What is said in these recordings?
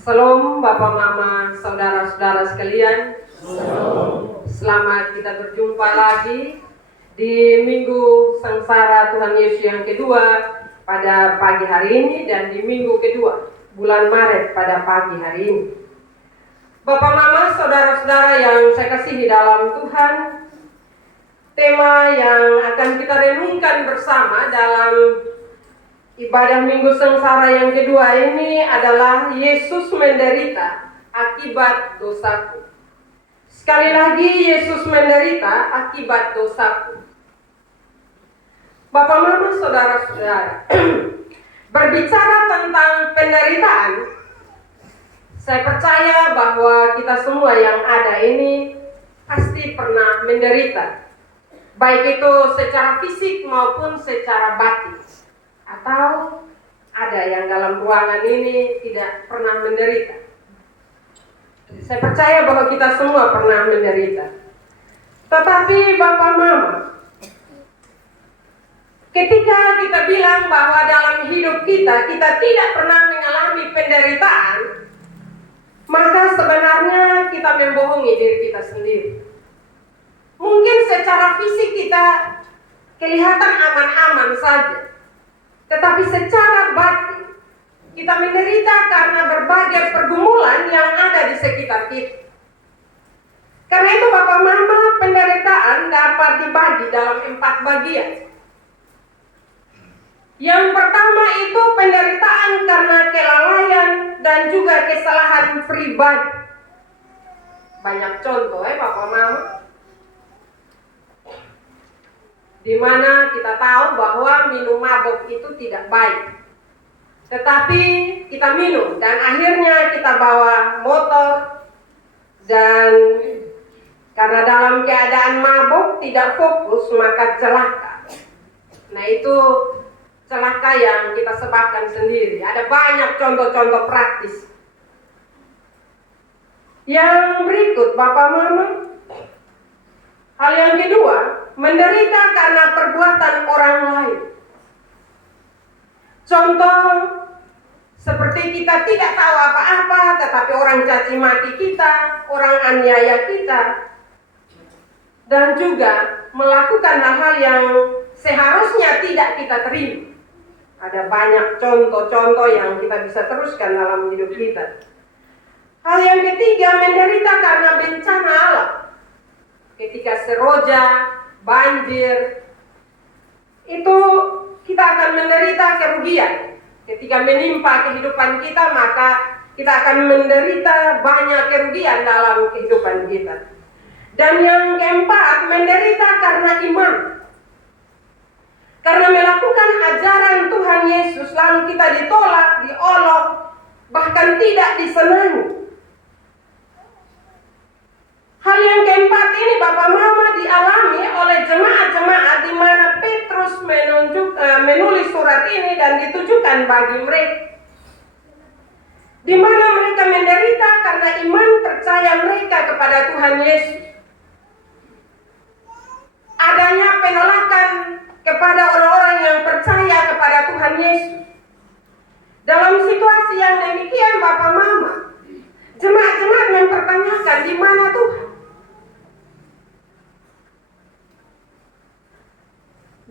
Salam Bapak Mama, saudara-saudara sekalian. Selamat kita berjumpa lagi di Minggu Sengsara Tuhan Yesus yang kedua pada pagi hari ini dan di minggu kedua bulan Maret pada pagi hari ini. Bapak Mama, saudara-saudara yang saya kasihi dalam Tuhan, tema yang akan kita renungkan bersama dalam ibadah Minggu Sengsara yang kedua ini adalah Yesus menderita akibat dosaku. Sekali lagi, Yesus menderita akibat dosaku. Bapak Mama, saudara-saudara, berbicara tentang penderitaan, saya percaya bahwa kita semua yang ada ini pasti pernah menderita, baik itu secara fisik maupun secara batin. Atau ada yang dalam ruangan ini tidak pernah menderita. Saya percaya bahwa kita semua pernah menderita. Tetapi Bapak Mama, ketika kita bilang bahwa dalam hidup kita tidak pernah mengalami penderitaan, maka sebenarnya kita membohongi diri kita sendiri. Mungkin secara fisik kita kelihatan aman-aman saja, tetapi secara batin kita menderita karena berbagai pergumulan yang ada di sekitar kita. Karena itu Bapak Mama, penderitaan dapat dibagi dalam 4 bagian. Yang pertama itu penderitaan karena kelalaian dan juga kesalahan pribadi. Banyak contoh Bapak Mama, di mana kita tahu bahwa minum mabuk itu tidak baik, tetapi kita minum dan akhirnya kita bawa motor, dan karena dalam keadaan mabuk tidak fokus maka celaka. Nah, itu celaka yang kita sebabkan sendiri. Ada banyak contoh-contoh praktis. Yang berikut Bapak Mama, hal yang kedua, menderita karena perbuatan orang lain. Contoh seperti kita tidak tahu apa-apa, tetapi orang caci maki kita, orang aniaya kita, dan juga melakukan hal-hal yang seharusnya tidak kita terima. Ada banyak contoh-contoh yang kita bisa teruskan dalam hidup kita. Hal yang ketiga, menderita karena bencana alam. Ketika seroja, banjir, itu kita akan menderita kerugian. Ketika menimpa kehidupan kita, maka kita akan menderita banyak kerugian dalam kehidupan kita. Dan yang keempat, menderita karena iman. Karena melakukan ajaran Tuhan Yesus, lalu kita ditolak, diolok, bahkan tidak disenangi. Hal yang keempat ini Bapak Mama dialami oleh jemaat-jemaat di mana Petrus menulis surat ini dan ditujukan bagi mereka, di mana mereka menderita karena iman percaya mereka kepada Tuhan Yesus. Adanya penolakan kepada orang-orang yang percaya kepada Tuhan Yesus. Dalam situasi yang demikian Bapak Mama, jemaat-jemaat mempertanyakan di mana Tuhan.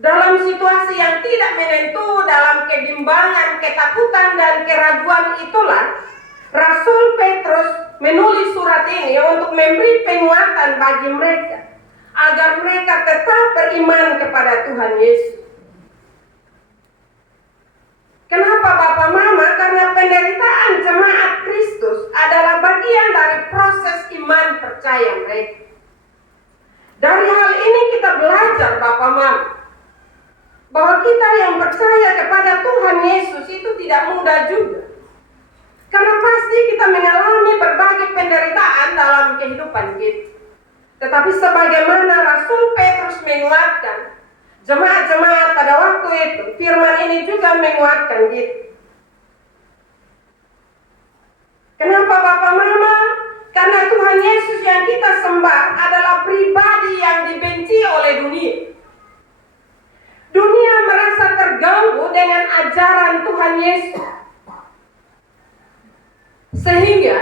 Dalam situasi yang tidak menentu, dalam kebimbangan, ketakutan, dan keraguan itulah Rasul Petrus menulis surat ini untuk memberi penguatan bagi mereka, agar mereka tetap beriman kepada Tuhan Yesus. Kenapa Bapak Mama? Karena penderitaan jemaat Kristus adalah bagian dari proses iman percaya mereka. Dari hal ini kita belajar Bapak Mama, bahwa kita yang percaya kepada Tuhan Yesus itu tidak mudah juga. Karena pasti kita mengalami berbagai penderitaan dalam kehidupan kita. Tetapi sebagaimana Rasul Petrus menguatkan jemaat-jemaat pada waktu itu, firman ini juga menguatkan kita. Kenapa Bapak Mama? Karena Tuhan Yesus yang kita sembah adalah pribadi yang dibenci oleh dunia. Dunia merasa terganggu dengan ajaran Tuhan Yesus. sehingga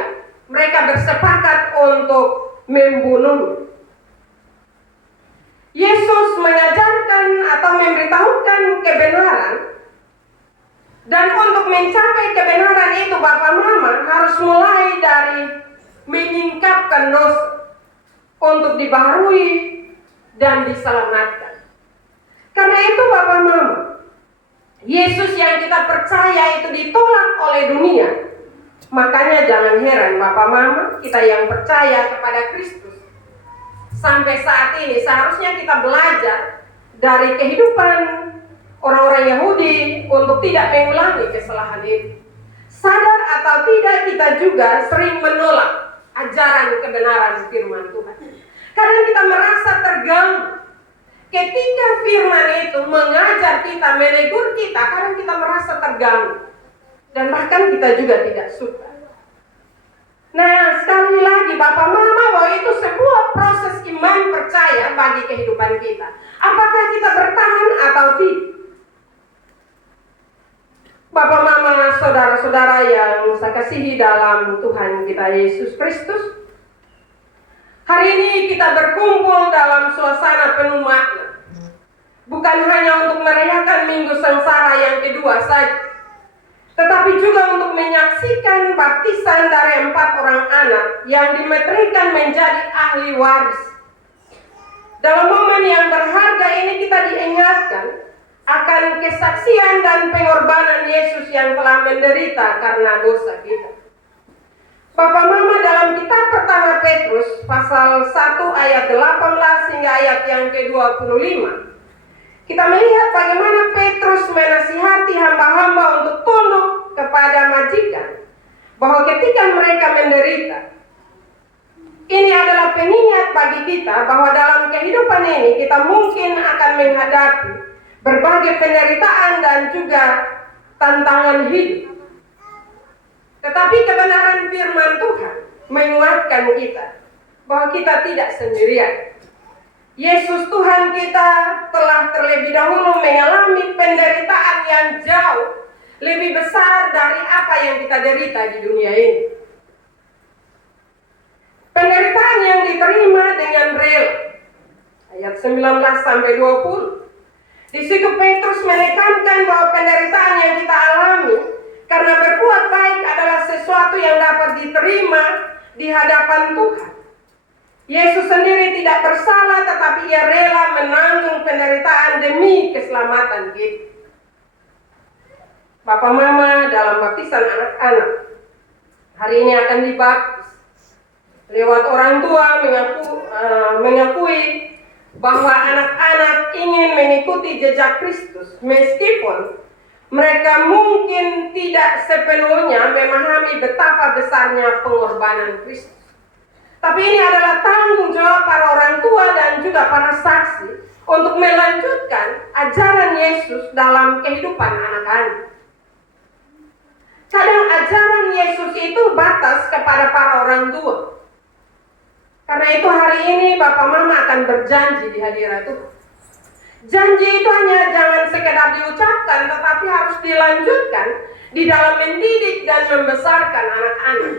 mereka bersepakat untuk membunuh. Yesus mengajarkan atau memberitahukan kebenaran, dan untuk mencapai kebenaran itu Bapak Mama harus mulai dari menyingkapkan dosa untuk dibaharui dan diselamatkan. Karena itu Bapak Mama, Yesus yang kita percaya itu ditolak oleh dunia. Makanya jangan heran Bapak Mama, kita yang percaya kepada Kristus sampai saat ini seharusnya kita belajar dari kehidupan orang-orang Yahudi untuk tidak mengulangi kesalahan itu. Sadar atau tidak, kita juga sering menolak ajaran kebenaran firman Tuhan. Kadang kita merasa terganggu ketika firman itu mengajar kita, menegur kita. Kadang kita merasa terganggu dan bahkan kita juga tidak suka. Nah, sekali lagi Bapak Mama, bahwa itu sebuah proses iman percaya bagi kehidupan kita. Apakah kita bertahan atau tidak? Bapak Mama, saudara-saudara yang saya kasihi dalam Tuhan kita Yesus Kristus, hari ini kita berkumpul dalam suasana penuh makna. Bukan hanya untuk merayakan Minggu Sengsara yang kedua saja, tetapi juga untuk menyaksikan baptisan dari 4 orang anak yang dimeterikan menjadi ahli waris. Dalam momen yang berharga ini kita diingatkan akan kesaksian dan pengorbanan Yesus yang telah menderita karena dosa kita. Bapak Mama, dalam kitab pertama Petrus pasal 1 ayat 18 hingga ayat yang ke-25, kita melihat bagaimana Petrus menasihati hamba-hamba untuk tunduk kepada majikan, bahwa ketika mereka menderita, ini adalah pengingat bagi kita bahwa dalam kehidupan ini kita mungkin akan menghadapi berbagai penderitaan dan juga tantangan hidup. Tetapi kebenaran firman Tuhan menguatkan kita bahwa kita tidak sendirian. Yesus Tuhan kita telah terlebih dahulu mengalami penderitaan yang jauh lebih besar dari apa yang kita derita di dunia ini. Penderitaan yang diterima dengan rela. Ayat 19 sampai 20. Di situ Petrus menekankan bahwa penderitaan yang kita alami karena berbuat baik adalah sesuatu yang dapat diterima di hadapan Tuhan. Yesus sendiri tidak bersalah, tetapi ia rela menanggung penderitaan demi keselamatan kita. Bapak Mama, dalam baptisan anak-anak hari ini akan dibaptis lewat orang tua mengakui bahwa anak-anak ingin mengikuti jejak Kristus, meskipun mereka mungkin tidak sepenuhnya memahami betapa besarnya pengorbanan Kristus. Tapi ini adalah tanggung jawab para orang tua dan juga para saksi untuk melanjutkan ajaran Yesus dalam kehidupan anak-anak. Kadang ajaran Yesus itu batas kepada para orang tua. Karena itu hari ini Bapak Mama akan berjanji di hadirat Tuhan. Janji itu hanya jangan sekedar diucapkan, tetapi harus dilanjutkan di dalam mendidik dan membesarkan anak-anak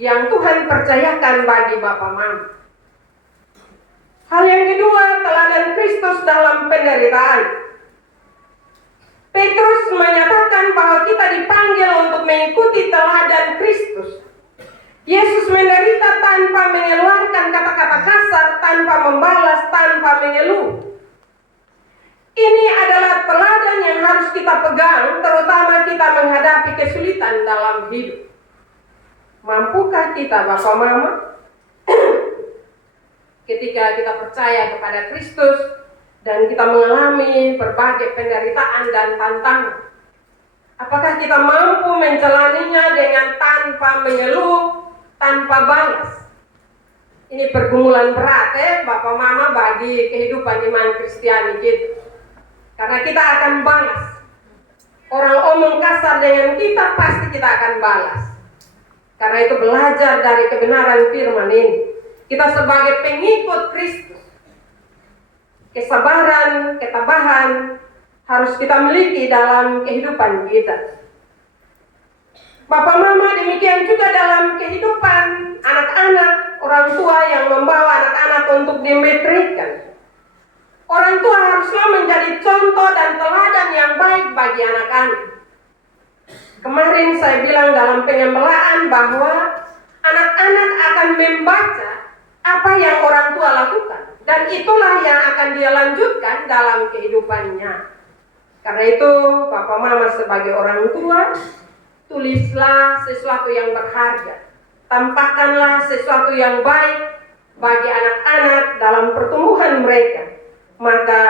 yang Tuhan percayakan bagi Bapak Mama. Hal yang kedua, teladan Kristus dalam penderitaan. Petrus menyatakan bahwa kita dipanggil untuk mengikuti teladan Kristus. Yesus menderita tanpa mengeluarkan kata-kata kasar, tanpa membalas, tanpa mengeluh. Ini adalah teladan yang harus kita pegang, terutama kita menghadapi kesulitan dalam hidup. Mampukah kita, Bapak Mama, ketika kita percaya kepada Kristus dan kita mengalami berbagai penderitaan dan tantangan, apakah kita mampu menjalaninya dengan tanpa mengeluh, tanpa balas? Ini pergumulan berat Bapak Mama bagi kehidupan iman Kristiani kita. Karena kita akan balas. Orang omong kasar dengan kita, pasti kita akan balas. Karena itu belajar dari kebenaran firman ini. Kita sebagai pengikut Kristus, kesabaran, ketabahan harus kita miliki dalam kehidupan kita. Bapak mama demikian juga dalam kehidupan anak-anak, orang tua yang membawa anak-anak untuk dimetrikan. Orang tua haruslah menjadi contoh dan teladan yang baik bagi anak-anak. Kemarin saya bilang dalam pengembelaan bahwa anak-anak akan membaca apa yang orang tua lakukan, dan itulah yang akan dia lanjutkan dalam kehidupannya. Karena itu, Bapak Mama sebagai orang tua, tulislah sesuatu yang berharga, tampakkanlah sesuatu yang baik bagi anak-anak dalam pertumbuhan mereka. Maka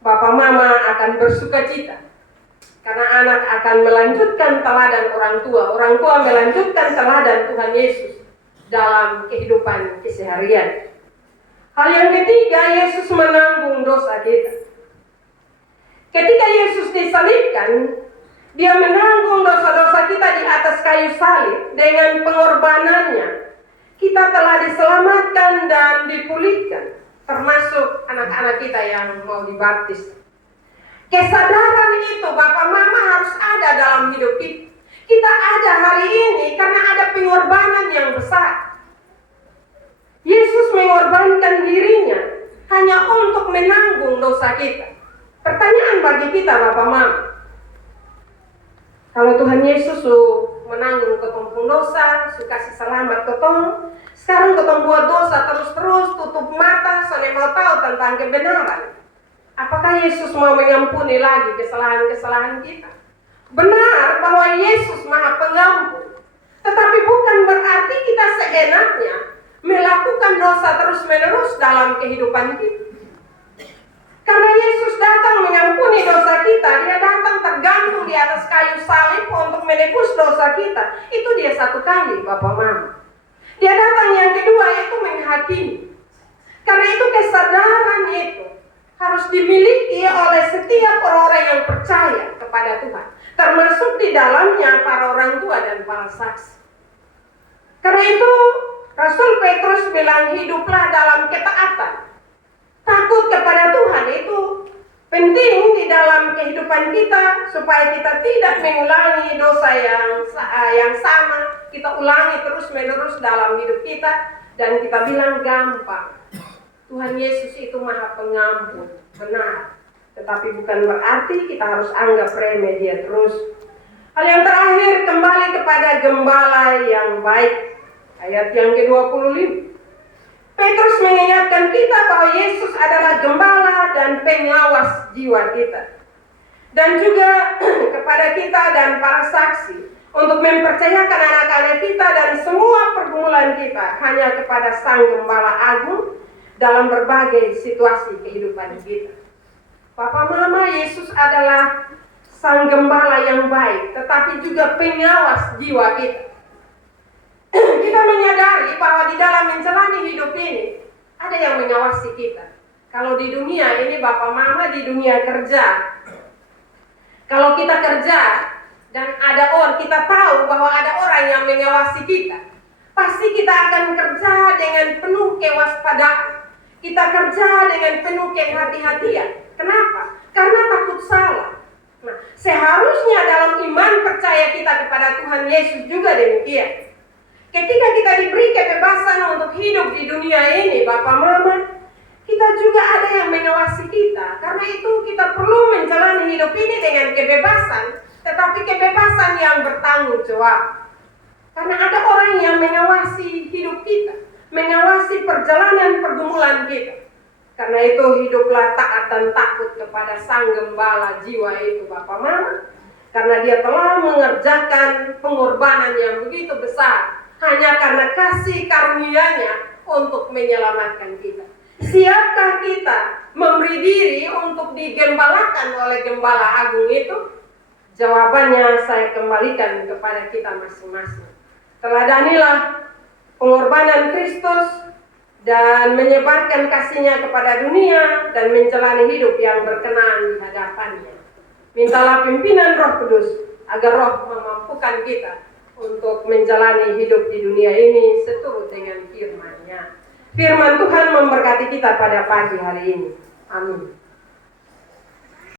Bapak Mama akan bersukacita, karena anak akan melanjutkan teladan orang tua melanjutkan teladan Tuhan Yesus dalam kehidupan keseharian. Hal yang ketiga, Yesus menanggung dosa kita. Ketika Yesus disalibkan, dia menanggung dosa-dosa kita di atas kayu salib. Dengan pengorbanannya, kita telah diselamatkan dan dipulihkan, termasuk anak-anak kita yang mau dibaptis. Kesadaran itu Bapak Mama harus ada dalam hidup kita. Kita ada hari ini karena ada pengorbanan yang besar. Yesus mengorbankan dirinya hanya untuk menanggung dosa kita. Pertanyaan bagi kita Bapak Mama, kalau Tuhan Yesus menanggung ketong pun dosa, kasih selamat ketong, sekarang ketong buat dosa terus-terus, tutup mata, soalnya mau tahu tentang kebenaran. Apakah Yesus mau mengampuni lagi kesalahan-kesalahan kita? Benar bahwa Yesus Maha Pengampun, tetapi bukan berarti kita seenaknya melakukan dosa terus-menerus dalam kehidupan kita. Karena Yesus datang mengampuni dosa kita, dia datang tergantung di atas kayu salib untuk menebus dosa kita. Itu dia satu kali, Bapak Mama. Dia datang yang kedua, itu menghakimi. Karena itu kesadaran itu harus dimiliki oleh setiap orang yang percaya kepada Tuhan, termasuk di dalamnya para orang tua dan para saksi. Karena itu Rasul Petrus bilang, hiduplah dalam ketaatan. Takut kepada Tuhan itu penting di dalam kehidupan kita, supaya kita tidak mengulangi dosa yang sama. Kita ulangi terus-menerus dalam hidup kita, dan kita bilang gampang. Tuhan Yesus itu Maha Pengampun, benar. Tetapi bukan berarti kita harus anggap remeh dia terus. Hal yang terakhir, kembali kepada gembala yang baik. Ayat yang ke-25. Petrus mengingatkan kita bahwa Yesus adalah gembala dan pengawas jiwa kita. Dan juga kepada kita dan para saksi, untuk mempercayakan anak-anak kita dan semua pergumulan kita hanya kepada Sang Gembala Agung dalam berbagai situasi kehidupan kita. Papa Mama, Yesus adalah Sang Gembala yang baik, tetapi juga pengawas jiwa kita. Kita menyadari bahwa di dalam menjalani hidup ini ada yang mengawasi kita. Kalau di dunia ini Bapak Mama, di dunia kerja, kalau kita kerja dan ada orang, kita tahu bahwa ada orang yang mengawasi kita, pasti kita akan kerja dengan penuh kewaspadaan. Kita kerja dengan penuh kehati-hatian. Kenapa? Karena takut salah. Nah, seharusnya dalam iman percaya kita kepada Tuhan Yesus juga demikian. Ketika kita diberi kebebasan untuk hidup di dunia ini, Bapak Mama, kita juga ada yang mengawasi kita. Karena itu kita perlu menjalani hidup ini dengan kebebasan, tetapi kebebasan yang bertanggung jawab. Karena ada orang yang mengawasi hidup kita, mengawasi perjalanan pergumulan kita. Karena itu hiduplah taat dan takut kepada Sang Gembala jiwa itu, Bapak Mama. Karena dia telah mengerjakan pengorbanan yang begitu besar, hanya karena kasih karunia-Nya untuk menyelamatkan kita. Siapkah kita memberi diri untuk digembalakan oleh Gembala Agung itu? Jawabannya saya kembalikan kepada kita masing-masing. Teladanilah pengorbanan Kristus dan menyebarkan kasih-Nya kepada dunia dan menjalani hidup yang berkenan di hadapan-Nya. Mintalah pimpinan Roh Kudus agar Roh memampukan kita untuk menjalani hidup di dunia ini seturut dengan firman-Nya. Firman Tuhan memberkati kita pada pagi hari ini. Amin.